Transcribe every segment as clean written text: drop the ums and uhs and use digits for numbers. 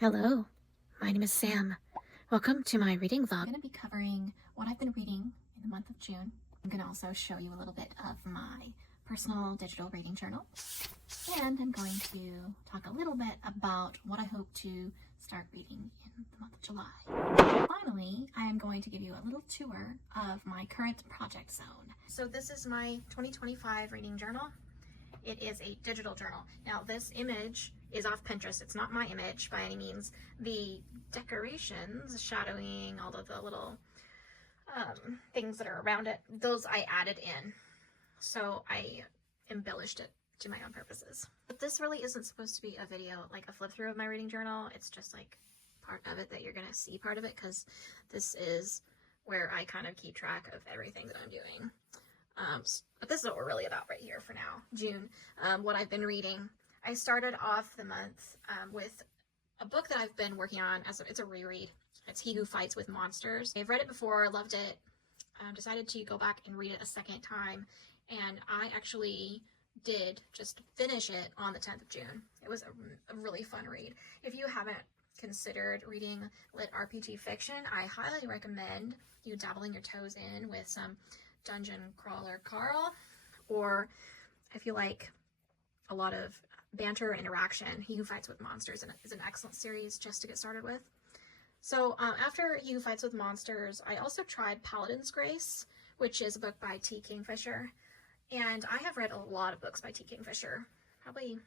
Hello, my name is Sam. Welcome to my reading vlog. I'm going to be covering what I've been reading in the month of June. I'm going to also show you a little bit of my personal digital reading journal. And I'm going to talk a little bit about what I hope to start reading in the month of July. Finally, I am going to give you a little tour of my current project zone. So this is my 2025 reading journal. It is a digital journal. Now this image is off Pinterest. It's not my image by any means. The decorations shadowing all of the little things that are around it, those I added in. So I embellished it to my own purposes. But this really isn't supposed to be a video, like a flip through of my reading journal. It's just like part of it that you're gonna see part of it, because this is where I kind of keep track of everything that I'm doing. But this is what we're really about right here for now, June. What I've been reading. I started off the month with a book that I've been working on. It's a reread. It's He Who Fights with Monsters. I've read it before, loved it, decided to go back and read it a second time, and I actually did just finish it on the 10th of June. It was a really fun read. If you haven't considered reading lit RPG fiction, I highly recommend you dabbling your toes in with some Dungeon Crawler Carl, or if you like a lot of banter interaction, He Who Fights with Monsters is an excellent series just to get started with. So after He Who Fights with Monsters, I also tried Paladin's Grace, which is a book by T. Kingfisher, and I have read a lot of books by T. Kingfisher, probably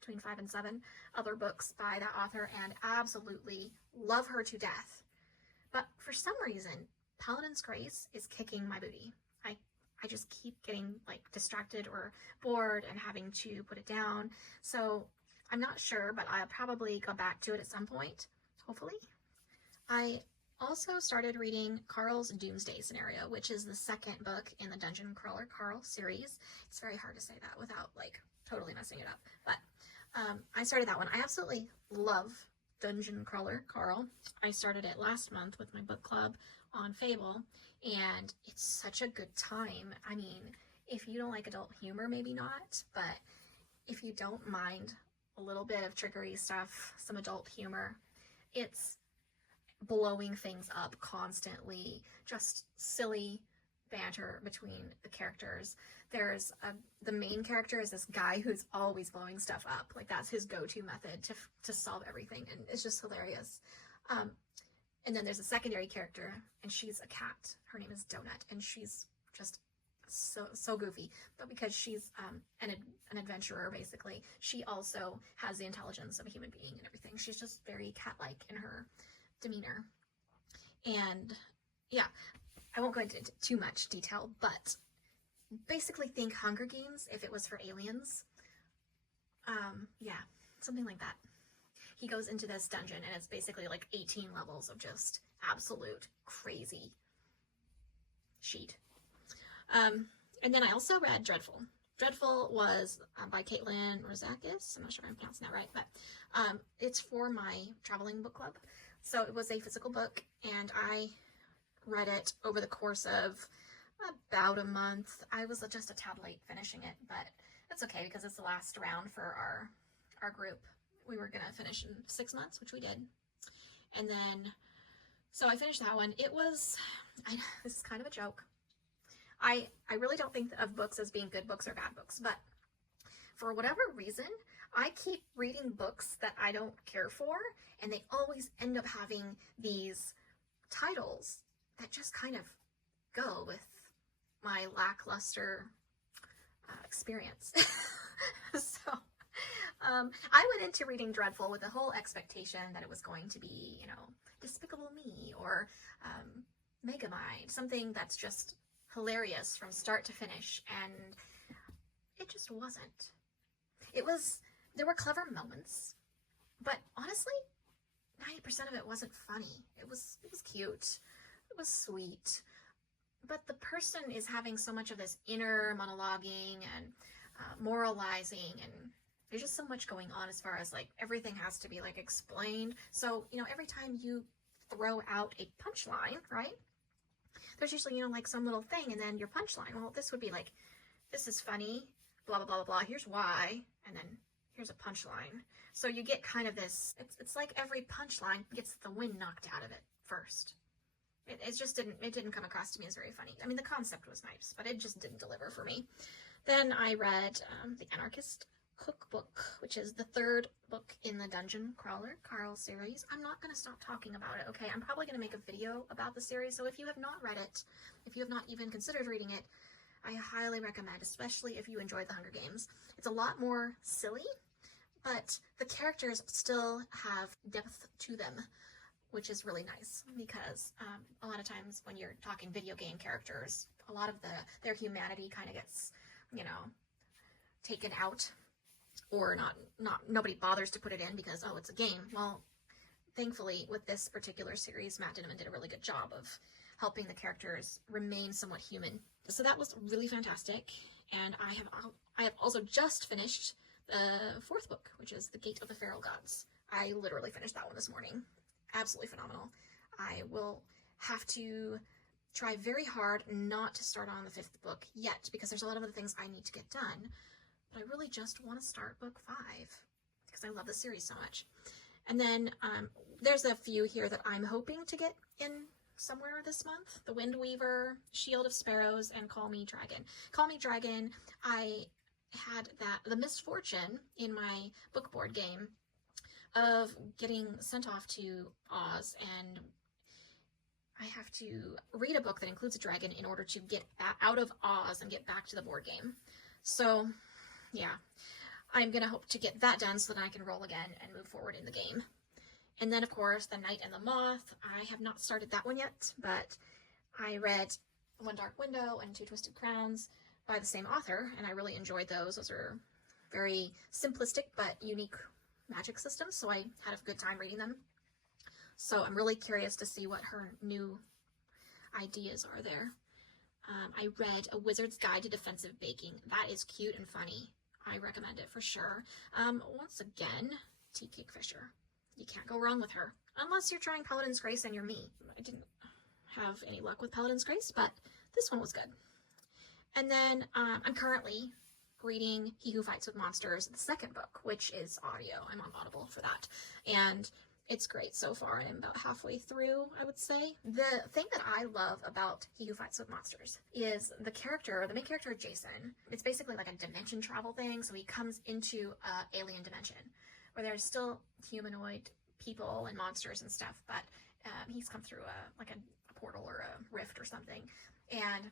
between 5 and 7 other books by that author, and absolutely love her to death. But for some reason, Paladin's Grace is kicking my booty. I just keep getting like distracted or bored and having to put it down. So I'm not sure, but I'll probably go back to it at some point, hopefully. I also started reading Carl's Doomsday Scenario, which is the second book in the Dungeon Crawler Carl series. It's very hard to say that without like totally messing it up. But I started that one. I absolutely love Dungeon Crawler Carl. I started it last month with my book club on Fable, and it's such a good time. I mean, if you don't like adult humor, maybe not, but if you don't mind a little bit of trickery stuff, some adult humor, it's blowing things up constantly, just silly banter between the characters. There's the main character is this guy who's always blowing stuff up. Like that's his go-to method to solve everything, and it's just hilarious. And then there's a secondary character, and she's a cat. Her name is Donut, and she's just so goofy. But because she's an adventurer, basically, she also has the intelligence of a human being and everything. She's just very cat-like in her demeanor. And yeah, I won't go into too much detail, but basically think Hunger Games if it was for aliens. Yeah, something like that. He goes into this dungeon, and it's basically like 18 levels of just absolute crazy sheet. And then I also read Dreadful. Dreadful was by Caitlin Rozakis. I'm not sure if I'm pronouncing that right, but it's for my traveling book club. So it was a physical book, and I read it over the course of about a month. I was just a tad late finishing it, but that's okay because it's the last round for our group. We were gonna finish in 6 months, which we did. And then, so I finished that one. It was, this is kind of a joke. I really don't think of books as being good books or bad books, but for whatever reason, I keep reading books that I don't care for, and they always end up having these titles that just kind of go with my lackluster experience. So I went into reading Dreadful with the whole expectation that it was going to be, you know, Despicable Me or Megamind, something that's just hilarious from start to finish, and it just wasn't. There were clever moments, but honestly, 90% of it wasn't funny. It was cute, it was sweet, but the person is having so much of this inner monologuing and moralizing, and there's just so much going on as far as like everything has to be like explained. So, you know, every time you throw out a punchline, right? There's usually, you know, like some little thing, and then your punchline. Well, this would be like, this is funny, blah, blah, blah, blah, blah. Here's why. And then here's a punchline. So you get kind of this, it's like every punchline gets the wind knocked out of it first. It just didn't come across to me as very funny. I mean, the concept was nice, but it just didn't deliver for me. Then I read The Anarchist Cookbook, which is the third book in the Dungeon Crawler Carl series. I'm not going to stop talking about it, okay? I'm probably going to make a video about the series, so if you have not read it, if you have not even considered reading it, I highly recommend, especially if you enjoy the Hunger Games. It's a lot more silly, but the characters still have depth to them, which is really nice, because a lot of times when you're talking video game characters, a lot of their humanity kind of gets, you know, taken out, or nobody bothers to put it in because, oh, it's a game. Well, thankfully with this particular series, Matt Dinniman did a really good job of helping the characters remain somewhat human. So that was really fantastic, and I have also just finished the fourth book, which is The Gate of the Feral Gods. I literally finished that one this morning. Absolutely phenomenal. I will have to try very hard not to start on the fifth book yet, because there's a lot of other things I need to get done, but I really just want to start book 5 because I love the series so much. And then there's a few here that I'm hoping to get in somewhere this month. The Wind Weaver, Shield of Sparrows, and Call Me Dragon. Call Me Dragon, I had the misfortune in my book board game of getting sent off to Oz, and I have to read a book that includes a dragon in order to get out of Oz and get back to the board game. So, yeah, I'm gonna hope to get that done so that I can roll again and move forward in the game. And then, of course, The Night and the Moth. I have not started that one yet, but I read One Dark Window and Two Twisted Crowns by the same author, and I really enjoyed those. Those are very simplistic but unique magic systems, so I had a good time reading them. So I'm really curious to see what her new ideas are there. I read A Wizard's Guide to Defensive Baking. That is cute and funny. I recommend it for sure. Once again, T. Kingfisher. You can't go wrong with her, unless you're trying Paladin's Grace and you're me. I didn't have any luck with Paladin's Grace, but this one was good. And then I'm currently reading He Who Fights with Monsters, the second book, which is audio. I'm on Audible for that. And it's great so far. I'm about halfway through, I would say. The thing that I love about He Who Fights with Monsters is the main character, Jason. It's basically like a dimension travel thing. So he comes into an alien dimension where there's still humanoid people and monsters and stuff, but he's come through a portal or a rift or something. And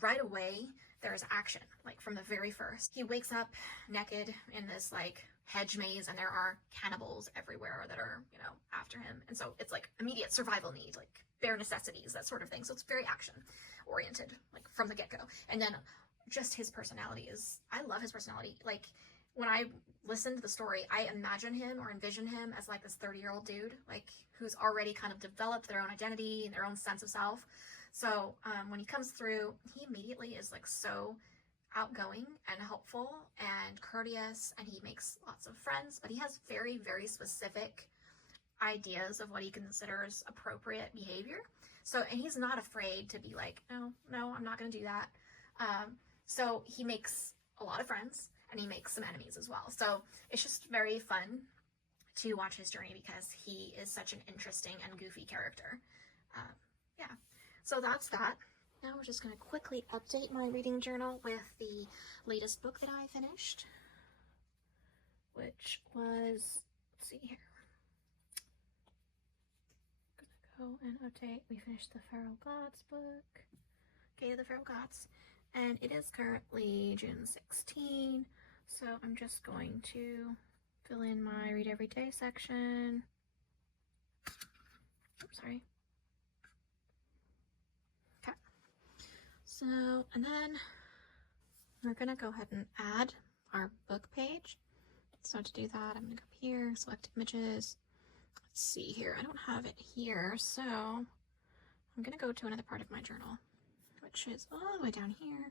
right away, there's action, like from the very first. He wakes up naked in this like hedge maze, and there are cannibals everywhere that are, you know, after him. And so it's like immediate survival need, like bare necessities, that sort of thing. So it's very action oriented, like from the get-go. And then just his personality I love his personality. Like when I listen to the story, I imagine him or envision him as like this 30-year-old dude, like who's already kind of developed their own identity and their own sense of self. So when he comes through, he immediately is like so outgoing and helpful and courteous, and he makes lots of friends, but he has very, very specific ideas of what he considers appropriate behavior. So, and he's not afraid to be like, no, I'm not going to do that. So he makes a lot of friends, and he makes some enemies as well. So it's just very fun to watch his journey because he is such an interesting and goofy character. Yeah. So that's that. Now we're just going to quickly update my reading journal with the latest book that I finished, which was, let's see here. Gonna go and update. We finished the Feral Gods book. Okay, the Feral Gods. And it is currently June 16. So I'm just going to fill in my Read Every Day section. Oops, sorry. So, and then we're gonna go ahead and add our book page. So to do that, I'm gonna go here, select images. Let's see here, I don't have it here, so I'm gonna go to another part of my journal, which is all the way down here,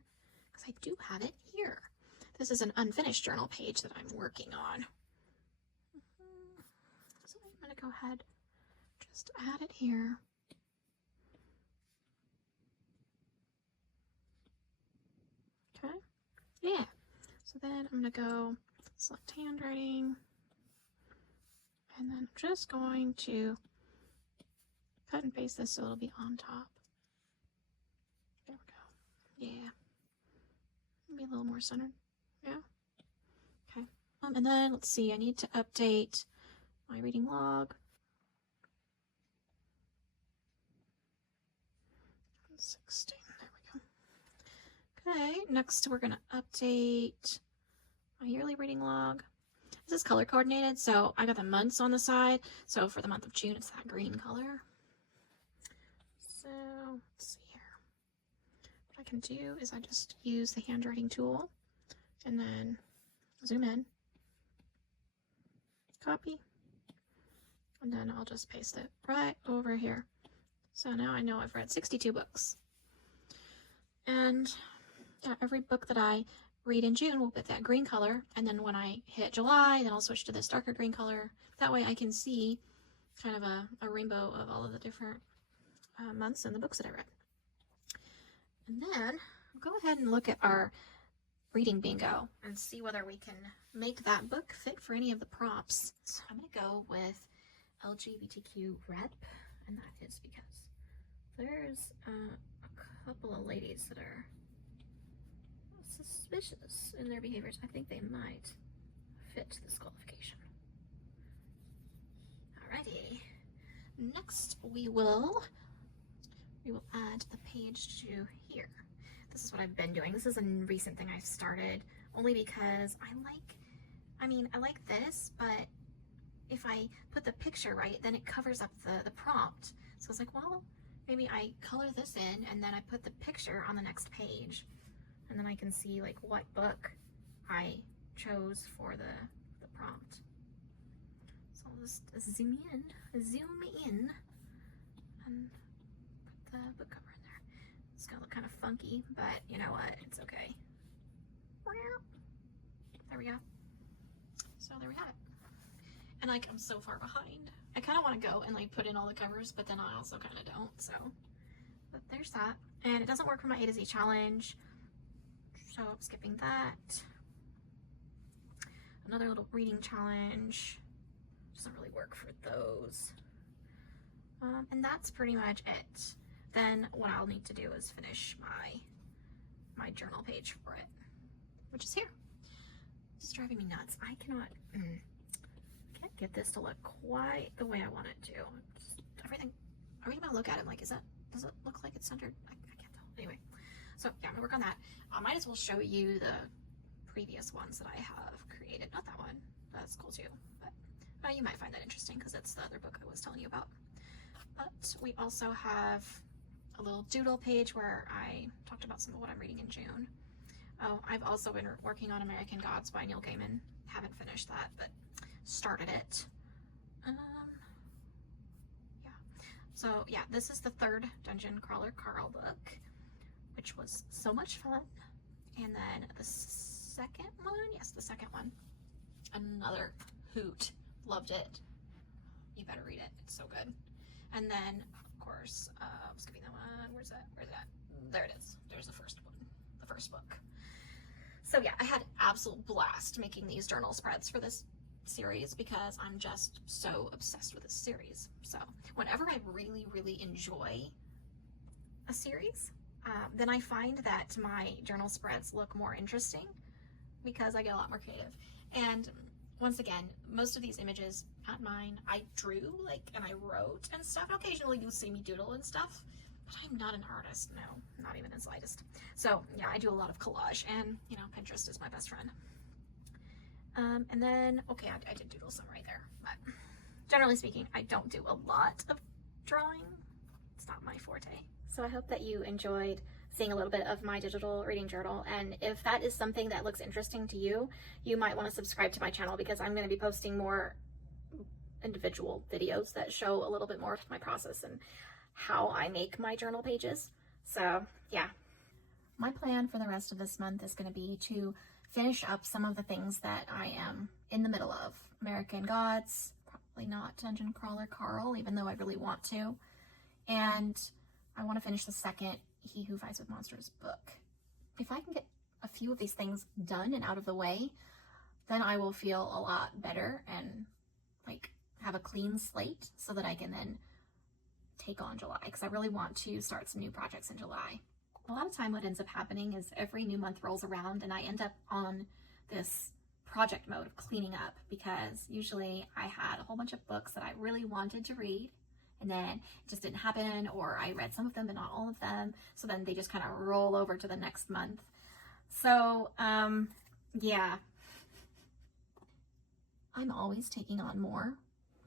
because I do have it here. This is an unfinished journal page that I'm working on. So I'm gonna go ahead, just add it here. Okay, yeah, so then I'm gonna go select handwriting, and then I'm just going to cut and paste this so it'll be on top. There we go. Yeah. Be a little more centered. Yeah. Okay. And then let's see, I need to update my reading log. 16. There we go. Okay, next we're gonna update my yearly reading log. This is color coordinated, so I got the months on the side. So for the month of June, it's that green color. So let's see here. What I can do is I just use the handwriting tool and then zoom in, copy, and then I'll just paste it right over here. So now I know I've read 62 books. And yeah, every book that I read in June will get that green color, and then when I hit July, then I'll switch to this darker green color. That way I can see kind of a rainbow of all of the different months and the books that I read. And then go ahead and look at our reading bingo and see whether we can make that book fit for any of the prompts. So I'm going to go with LGBTQ rep, and that is because there's a couple of ladies that are suspicious in their behaviors. I think they might fit this qualification. Alrighty. Next we will add the page to here. This is what I've been doing. This is a recent thing I've started only because I like this, but if I put the picture right, then it covers up the prompt. So it's like, well, maybe I color this in and then I put the picture on the next page, and then I can see like what book I chose for the prompt. So I'll just zoom in and put the book cover in there. It's gonna look kind of funky, but you know what? It's okay. There we go. So there we have it. And like, I'm so far behind. I kind of want to go and like put in all the covers, but then I also kind of don't. So, but there's that. And it doesn't work for my A to Z challenge, so I'm skipping that. Another little reading challenge doesn't really work for those. And that's pretty much it. Then what I'll need to do is finish my journal page for it, which is here. It's driving me nuts. I can't get this to look quite the way I want it to. Just every time I look at it, I'm like, does it look like it's centered? I can't tell. Anyway, so yeah, I'm gonna work on that. I might as well show you the previous ones that I have created. Not that one. That's cool too. But you might find that interesting because it's the other book I was telling you about. But we also have a little doodle page where I talked about some of what I'm reading in June. Oh, I've also been working on American Gods by Neil Gaiman. Haven't finished that, but started it. Yeah. So yeah, this is the third Dungeon Crawler Carl book, which was so much fun. And then the second one, yes, the second one, another hoot. Loved it. You better read it. It's so good. And then, of course, I'm skipping that one. Where's that? There it is. There's the first one, the first book. So yeah, I had absolute blast making these journal spreads for this series because I'm just so obsessed with this series. So whenever I really, really enjoy a series, then I find that my journal spreads look more interesting because I get a lot more creative. And once again, most of these images, not mine, I drew and I wrote and stuff. Occasionally you'll see me doodle and stuff, but I'm not an artist, no, not even the slightest. So yeah, I do a lot of collage, and you know, Pinterest is my best friend. And then, okay, I did doodle some right there, but generally speaking, I don't do a lot of drawing. It's not my forte. So I hope that you enjoyed seeing a little bit of my digital reading journal, and if that is something that looks interesting to you, you might want to subscribe to my channel because I'm going to be posting more individual videos that show a little bit more of my process and how I make my journal pages. So yeah, my plan for the rest of this month is going to be to finish up some of the things that I am in the middle of. American Gods, probably not Dungeon Crawler Carl, even though I really want to. And I want to finish the second He Who Fights with Monsters book. If I can get a few of these things done and out of the way, then I will feel a lot better and like have a clean slate so that I can then take on July, because I really want to start some new projects in July. A lot of time what ends up happening is every new month rolls around and I end up on this project mode of cleaning up, because usually I had a whole bunch of books that I really wanted to read and then it just didn't happen, or I read some of them but not all of them, so then they just kind of roll over to the next month. So yeah, I'm always taking on more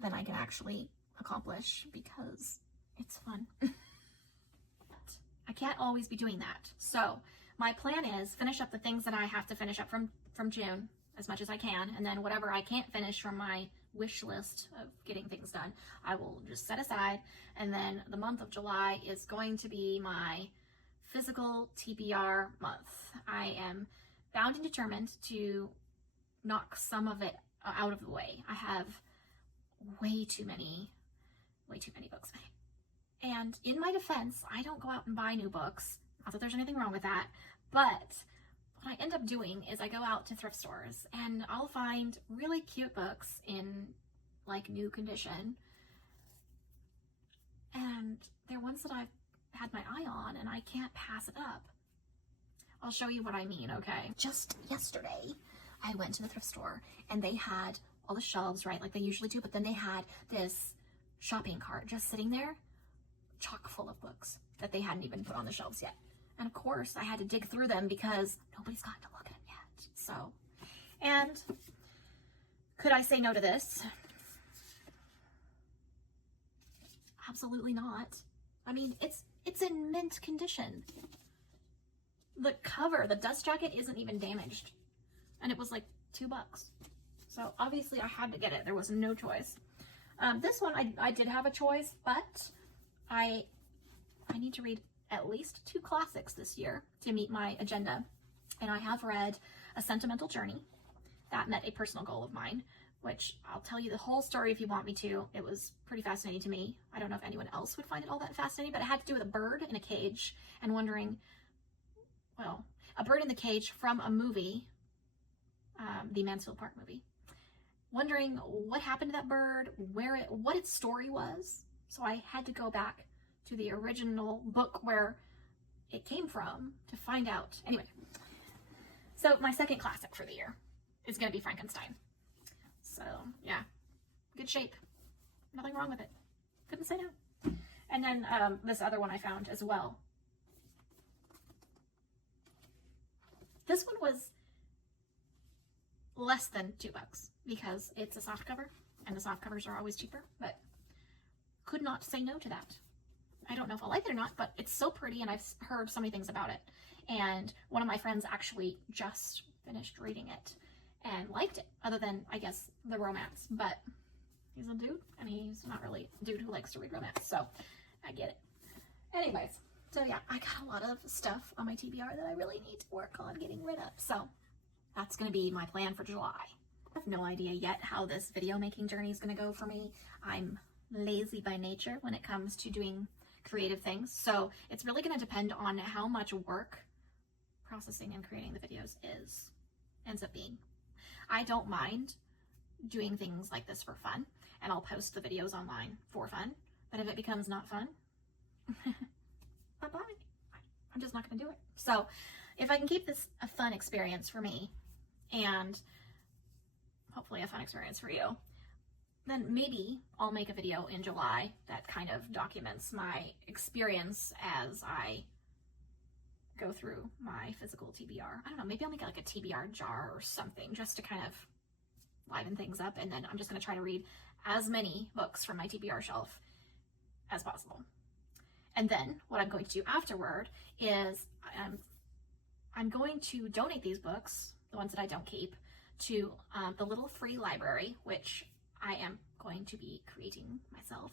than I can actually accomplish because it's fun. I can't always be doing that. So my plan is finish up the things that I have to finish up from June as much as I can, and then whatever I can't finish from my wish list of getting things done, I will just set aside. And then the month of July is going to be my physical TBR month. I am bound and determined to knock some of it out of the way. I have way too many books. And in my defense, I don't go out and buy new books. Not that there's anything wrong with that, but what I end up doing is I go out to thrift stores and I'll find really cute books in like new condition. And they're ones that I've had my eye on and I can't pass it up. I'll show you what I mean, okay? Just yesterday, I went to the thrift store and they had all the shelves, right, like they usually do, but then they had this shopping cart just sitting there, chock full of books that they hadn't even put on the shelves yet. And of course, I had to dig through them because nobody's gotten to look at them yet. So, and could I say no to this? Absolutely not. I mean, it's in mint condition. The cover, the dust jacket isn't even damaged. And it was like $2. So obviously I had to get it. There was no choice. This one, I did have a choice, but I need to read at least 2 classics this year to meet my agenda. And I have read A Sentimental Journey. That met a personal goal of mine, which I'll tell you the whole story if you want me to. It was pretty fascinating to me. I don't know if anyone else would find it all that fascinating, but it had to do with a bird in a cage and wondering, well, a bird in the cage from a movie, the Mansfield Park movie. Wondering what happened to that bird, what its story was. So I had to go back to the original book where it came from to find out. Anyway, so my second classic for the year is going to be Frankenstein. So yeah, good shape. Nothing wrong with it. Couldn't say no. And then this other one I found as well. This one was less than $2 because it's a soft cover and the soft covers are always cheaper, but could not say no to that. I don't know if I'll like it or not, but it's so pretty and I've heard so many things about it. And one of my friends actually just finished reading it and liked it, other than, I guess, the romance. But he's a dude and he's not really a dude who likes to read romance, so I get it. Anyways, so yeah, I got a lot of stuff on my TBR that I really need to work on getting rid of. So that's going to be my plan for July. I have no idea yet how this video making journey is going to go for me. I'm lazy by nature when it comes to doing creative things. So it's really going to depend on how much work processing and creating the videos ends up being. I don't mind doing things like this for fun, and I'll post the videos online for fun. But if it becomes not fun, bye-bye. I'm just not going to do it. So if I can keep this a fun experience for me and hopefully a fun experience for you, then maybe I'll make a video in July that kind of documents my experience as I go through my physical TBR. I don't know, maybe I'll make like a TBR jar or something just to kind of liven things up, and then I'm just going to try to read as many books from my TBR shelf as possible. And then what I'm going to do afterward is I'm going to donate these books, the ones that I don't keep, to the little free library, which I am going to be creating myself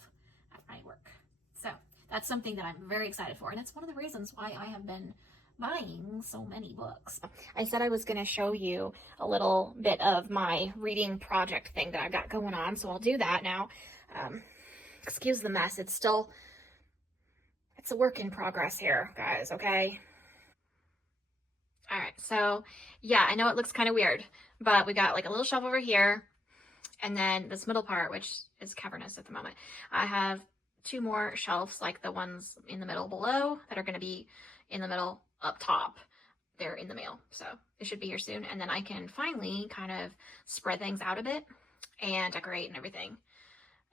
at my work. So that's something that I'm very excited for, and it's one of the reasons why I have been buying so many books. I said I was going to show you a little bit of my reading project thing that I've got going on, so I'll do that now. Excuse the mess. It's a work in progress here, guys, okay? All right, so yeah, I know it looks kind of weird, but we got like a little shelf over here, and then this middle part, which is cavernous at the moment. I have two more shelves, like the ones in the middle below that are going to be in the middle up top. They're in the mail, so it should be here soon. And then I can finally kind of spread things out a bit and decorate and everything.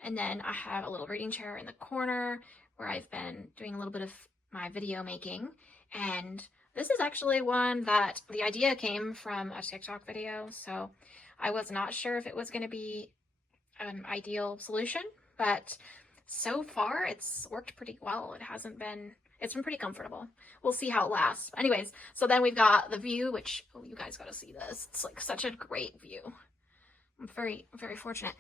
And then I have a little reading chair in the corner where I've been doing a little bit of my video making. And this is actually one that the idea came from a TikTok video. So I was not sure if it was going to be an ideal solution, but so far it's worked pretty well. It's been pretty comfortable. We'll see how it lasts. Anyways, so then we've got the view, which, oh, you guys got to see this. It's like such a great view. I'm very, very fortunate.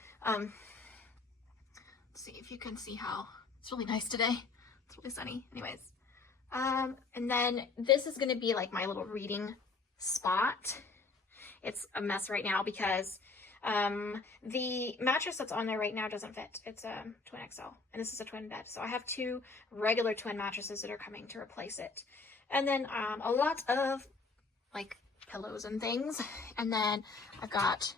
See if you can see how it's really nice today. It's really sunny. Anyways, and then this is going to be like my little reading spot. It's a mess right now because the mattress that's on there right now doesn't fit. It's a twin XL, and this is a twin bed. So I have two regular twin mattresses that are coming to replace it. And then a lot of like pillows and things. And then I've got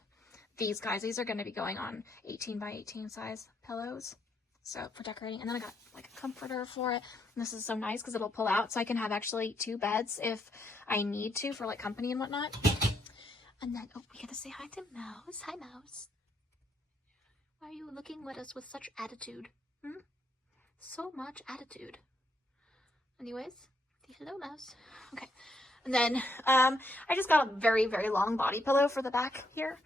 these guys. These are going to be going on 18 by 18 size pillows, so for decorating. And then I got like a comforter for it, and this is so nice because it'll pull out, so I can have actually two beds if I need to for like company and whatnot. And then, oh, we gotta say hi to Mouse. Hi, Mouse. Why are you looking at us with such attitude? So much attitude. Anyways, hello, Mouse. Okay. And then I just got a very, very long body pillow for the back here.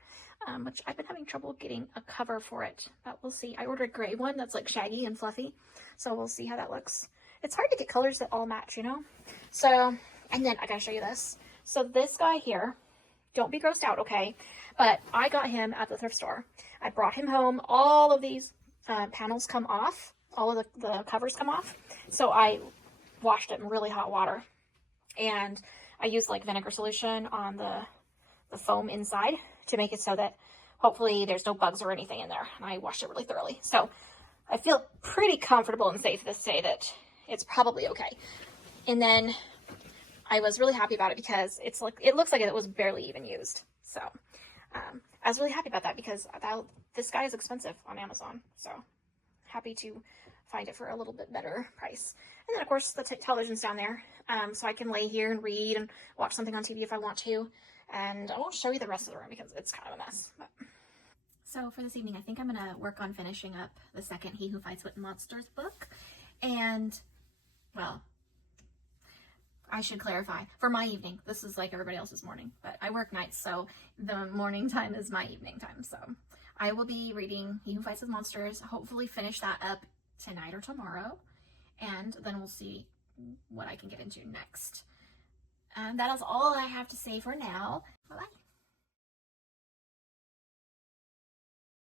Which I've been having trouble getting a cover for it, but we'll see. I ordered a gray one that's like shaggy and fluffy, so we'll see how that looks. It's hard to get colors that all match, you know? So, and then I gotta show you this. So this guy here, don't be grossed out, okay? But I got him at the thrift store. I brought him home. All of these panels come off. All of the covers come off. So I washed it in really hot water. And I used like vinegar solution on the foam inside to make it so that hopefully there's no bugs or anything in there. And I washed it really thoroughly. So I feel pretty comfortable and safe to say that it's probably okay. And then I was really happy about it because it looks like it was barely even used. So I was really happy about that because this guy is expensive on Amazon. So happy to find it for a little bit better price. And then of course the television's down there, so I can lay here and read and watch something on TV if I want to. And I won't show you the rest of the room because it's kind of a mess. But. So for this evening, I think I'm gonna work on finishing up the second He Who Fights with Monsters book. And, well, I should clarify, for my evening, this is like everybody else's morning, but I work nights, so the morning time is my evening time. So I will be reading He Who Fights with Monsters, hopefully finish that up tonight or tomorrow, and then we'll see what I can get into next. And that is all I have to say for now. Bye-bye.